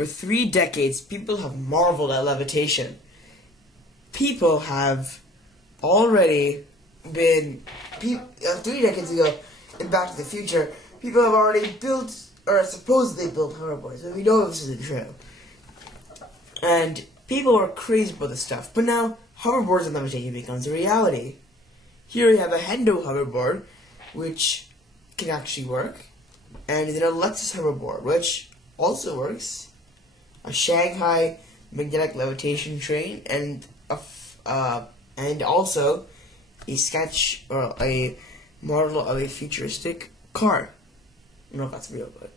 For 3 decades, people have marveled at levitation. People have already been... 3 decades ago, in Back to the Future, people have already built, or supposedly built hoverboards, but we know this isn't true. And people are crazy about this stuff, but now hoverboards and levitation becomes a reality. Here we have a Hendo hoverboard, which can actually work, and then a Lexus hoverboard, which also works, a Shanghai magnetic levitation train, and also a sketch or a model of a futuristic car. I don't know if that's real, but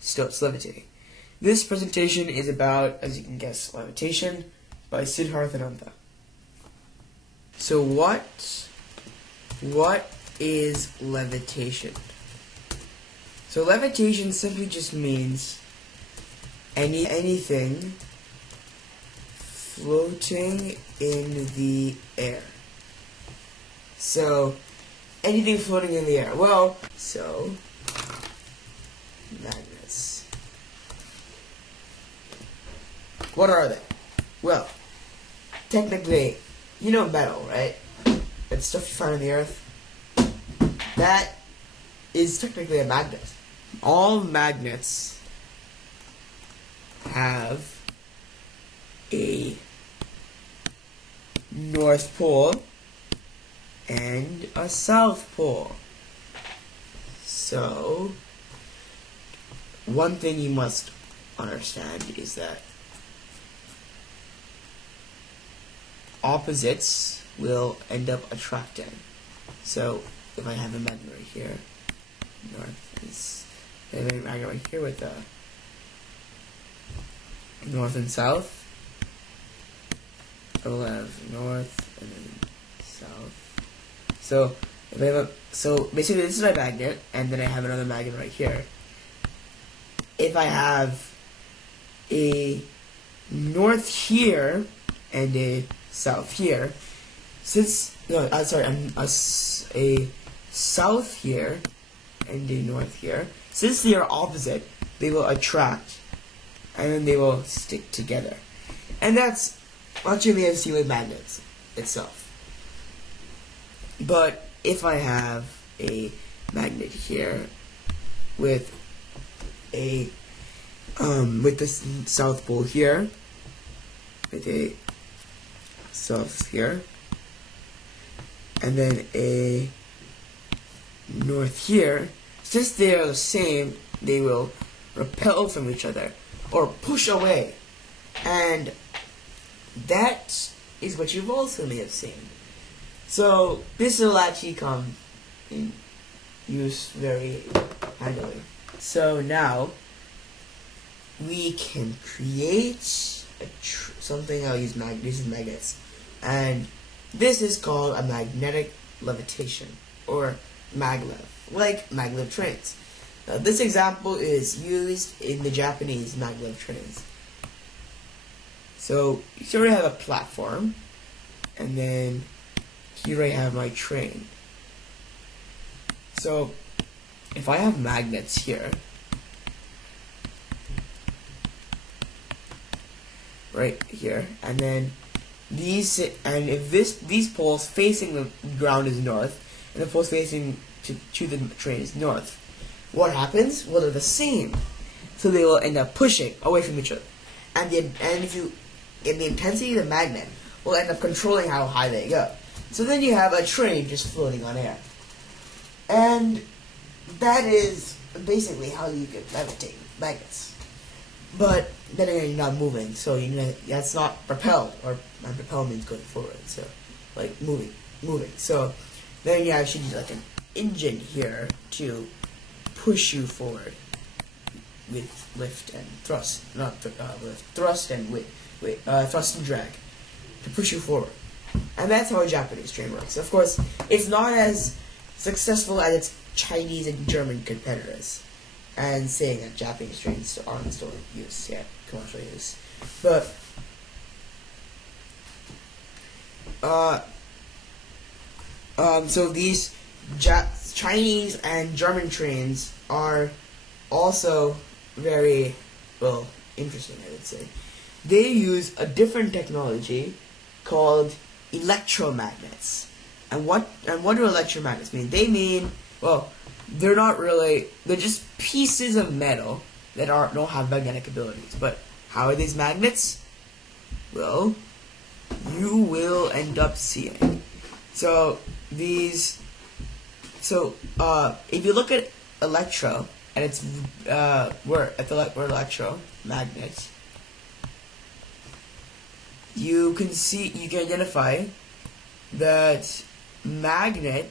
still, it's levitating. This presentation is about, as you can guess, levitation by Sidharth and Anantha. So what is levitation? So levitation simply just means anything floating in the air. So anything floating in the air. Well, so magnets. What are they? Well, technically, you know metal, right? That stuff you find on the earth. That is technically a magnet. All magnets have a North Pole and a South Pole. So, one thing you must understand is that opposites will end up attracting. So, if I have a magnet right here, I have a magnet right here with north and south. I will have north and then south. So if I have basically this is my magnet, and then I have another magnet right here. If I have a north here and a south here, a south here and a north here, since they are opposite, they will attract, and then they will stick together. And that's what you may see with magnets itself. But if I have a magnet here with a with the south pole here, with a south here, and then a north here, since they are the same, they will repel from each other or push away, and that is what you've also may have seen. So this will actually come in use very handily. So now we can create something. I'll use magnets, and this is called a magnetic levitation, or maglev, like maglev trains. Now, this example is used in the Japanese maglev trains. So here I have a platform, and then here I have my train. So if I have magnets here, right here, and then if these poles facing the ground is north, and the poles facing to the train is north, what happens? Well, they're the same, so they will end up pushing away from each other, and the intensity of the magnet will end up controlling how high they go. So then you have a train just floating on air, and that is basically how you can levitate magnets. But then again, you're not moving, so that's not propelled, and propel means going forward, so like moving. So then you actually need like an engine here to push you forward with lift and thrust, thrust and drag to push you forward. And that's how a Japanese train works. Of course, it's not as successful as its Chinese and German competitors, and saying that Japanese trains aren't still in use yet, commercial use. But so these Chinese and German trains are also very well interesting, I would say. They use a different technology called electromagnets. And what do electromagnets mean? They mean, well, they're not really, they're just pieces of metal that don't have magnetic abilities. But how are these magnets? Well, you will end up seeing. So if you look at electro, and it's word electromagnet, you can identify that magnet,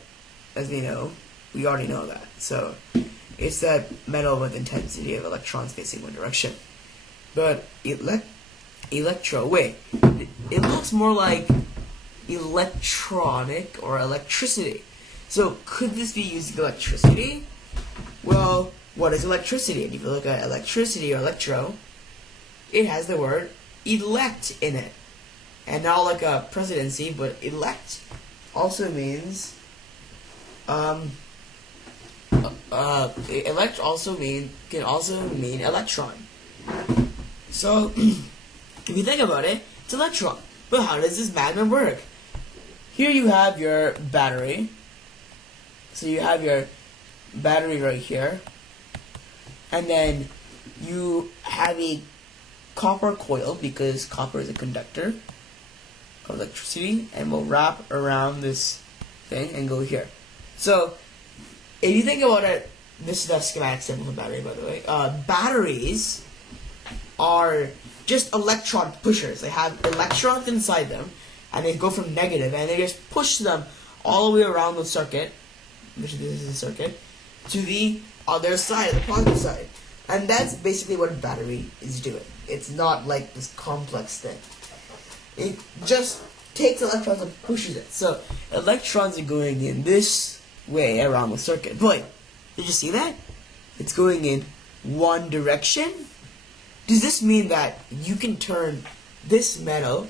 as we know, we already know that. So it's that metal with intensity of electrons facing one direction. But electro, wait, it looks more like electronic or electricity. So could this be using electricity? Well, what is electricity? And if you look at electricity or electro, it has the word elect in it. And not like a presidency, but elect also means elect can also mean electron. So if you think about it, it's electron. But how does this magnet work? Here you have your battery. So you have your battery right here. And then you have a copper coil, because copper is a conductor of electricity, and will wrap around this thing and go here. So if you think about it, this is the schematic symbol for battery, by the way. Batteries are just electron pushers. They have electrons inside them, and they go from negative, and they just push them all the way around the circuit, which this is a circuit, to the other side, the positive side. And that's basically what a battery is doing. It's not like this complex thing. It just takes electrons and pushes it. So electrons are going in this way around the circuit. But did you see that? It's going in one direction. Does this mean that you can turn this metal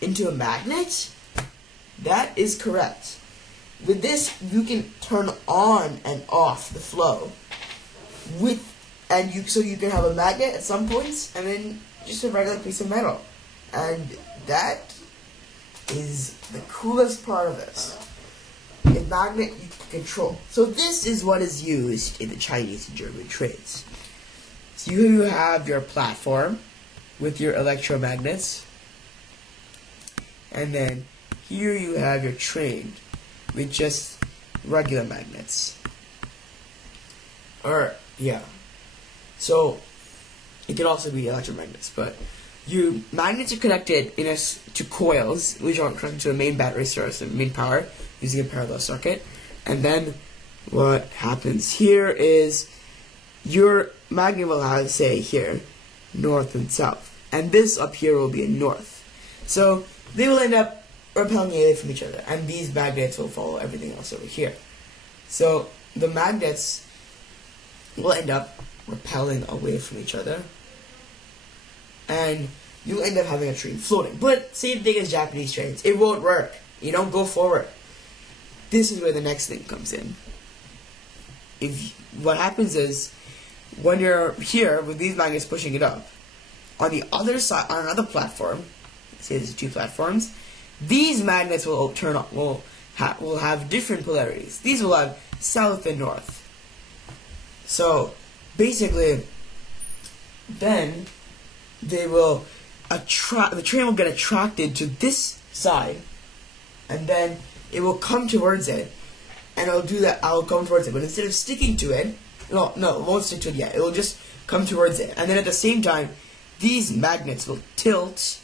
into a magnet? That is correct. With this, you can turn on and off the flow. So you can have a magnet at some points, and then just a regular piece of metal. And that is the coolest part of this. A magnet you can control. So this is what is used in the Chinese and German trades. So you have your platform with your electromagnets, and then here you have your train with just regular magnets. So it could also be electromagnets, but magnets are connected to coils, which are connected to a main battery source and main power using a parallel circuit. And then what happens here is your magnet will have, say here, north and south, and this up here will be a north. So they will end up repelling away from each other, and these magnets will follow everything else over here. So the magnets will end up repelling away from each other, and you'll end up having a train floating. But same thing as Japanese trains. It won't work. You don't go forward. This is where the next thing comes in. What happens is, when you're here with these magnets pushing it up, on the other side, on another platform, say there's two platforms, these magnets will have different polarities. These will have south and north. So basically, then the train will get attracted to this side, and then it will come towards it, and it'll do that. I'll come towards it, but instead of sticking to it, no, it won't stick to it yet. It will just come towards it, and then at the same time, these magnets will tilt.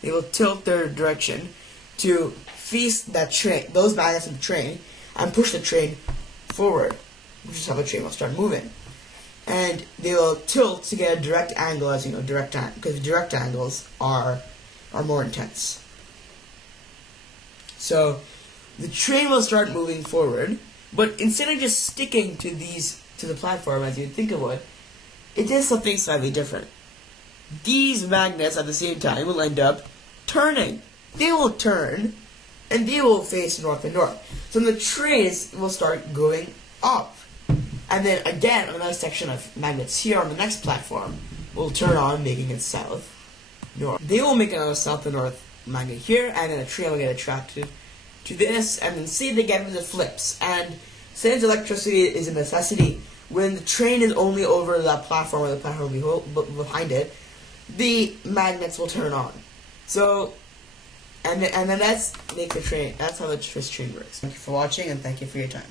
They will tilt their direction to face that train, those magnets of the train, and push the train forward, which is how the train will start moving. And they will tilt to get a direct angle, as you know, because direct angles are more intense. So the train will start moving forward, but instead of just sticking to the platform as you'd think it would, it does something slightly different. These magnets at the same time will end up turning. They will turn, and they will face north and north. So the trains will start going up. And then again, another section of magnets here on the next platform will turn on, making it south, north. They will make another south to north magnet here, and then a train will get attracted to this, and then see it again as it flips. And since electricity is a necessity, when the train is only over that platform or the platform behind it, the magnets will turn on. So, and then that's make the train. That's how the train works. Thank you for watching, and thank you for your time.